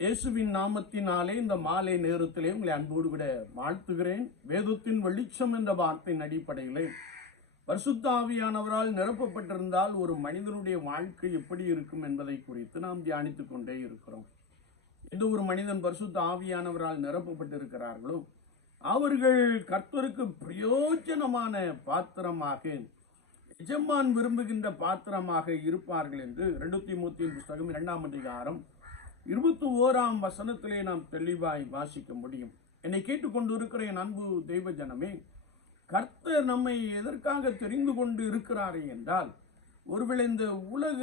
இயேசுவின் நாமத்தினாலே இந்த மாலை நேரத்திலே உங்களை அன்போடு விட வாழ்த்துகிறேன். வேதத்தின் வெளிச்சம் என்ற வார்த்தையின் அடிப்படையிலே பரிசுத்தாவியானவரால் நிரப்பப்பட்டிருந்தால் ஒரு மனிதனுடைய வாழ்க்கை எப்படி இருக்கும் என்பதை குறித்து நாம் தியானித்துக் கொண்டே இருக்கிறோம். எந்த ஒரு மனிதன் பரிசுத்த ஆவியானவரால் நிரப்பப்பட்டிருக்கிறார்களோ அவர்கள் கர்த்தருக்கு பிரயோஜனமான பாத்திரமாக எஜமான் விரும்புகின்ற பாத்திரமாக இருப்பார்கள் என்று ரெண்டு தீமூத்தியின் புஸ்தகம் இரண்டாம் அதிகாரம் இருபத்தி ஓராம் வசனத்திலே நாம் தெளிவாய் வாசிக்க முடியும். என்னை கேட்டுக்கொண்டிருக்கிற என் அன்பு தெய்வ ஜனமே கர்த்தர் நம்மை எதற்காக தெரிந்து கொண்டு இருக்கிறாரே என்றால் ஒருவேளை இந்த உலக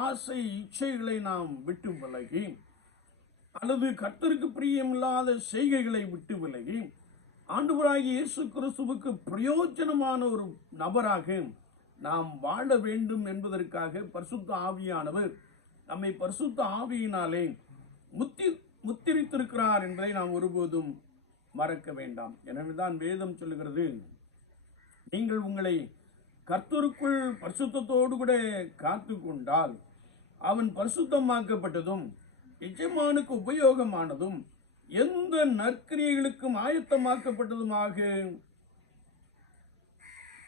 ஆசை இச்சைகளை நாம் விட்டு விலகி அல்லது கர்த்தருக்கு பிரியமில்லாத செய்கைகளை விட்டு விலகி ஆண்டவராகிய இயேசு கிறிஸ்துவுக்கு பிரயோஜனமான ஒரு நபராக நாம் வாழ வேண்டும் என்பதற்காக பரிசுத்த ஆவியானவர் நம்மை பரிசுத்த ஆவியினாலே முத்தி முத்திரித்திருக்கிறார் என்பதை நாம் ஒருபோதும் மறக்க வேண்டாம். எனவேதான் வேதம் சொல்லுகிறது நீங்கள் உங்களை கர்த்தருக்குள் பரிசுத்தத்தோடு கூட காத்து கொண்டால் அவன் பரிசுத்தமாக்கப்பட்டதும் எஜமானுக்கு உபயோகமானதும் எந்த நற்கிரியைகளுக்கும் ஆயத்தமாக்கப்பட்டதுமாக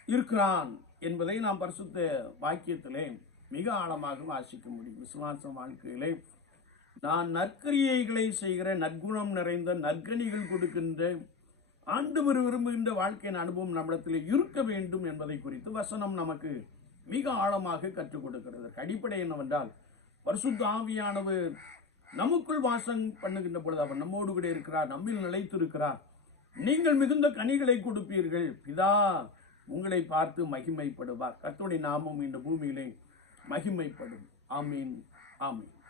இருக்கிறான் என்பதை நாம் பரிசுத்த வாக்கியத்திலே மிக ஆழமாக வாசிக்க முடியும். விசுவாச வாழ்க்கையிலே நான் நற்கிரியைகளை செய்கிற நற்குணம் நிறைந்த நற்கனிகள் கொடுக்கின்ற ஆண்டவர் விரும்புகின்ற வாழ்க்கையின் அனுபவம் நம்மிடத்தில் இருக்க வேண்டும் என்பதை குறித்து வசனம் நமக்கு மிக ஆழமாக கற்றுக் கொடுக்கிறது. அடிப்படை என்னவென்றால் பரிசுத்த ஆவியானவர் நமக்குள் வாசம் பண்ணுகின்ற பொழுது அவர் நம்மோடு கூட இருக்கிறார் நம்மில் நிலைத்திருக்கிறார். நீங்கள் மிகுந்த கனிகளை கொடுப்பீர்கள். பிதா உங்களை பார்த்து மகிமைப்படுவார். கர்த்தருடைய நாமும் இந்த பூமியிலே மகிமைப்படும். ஆமீன். ஆமீன்.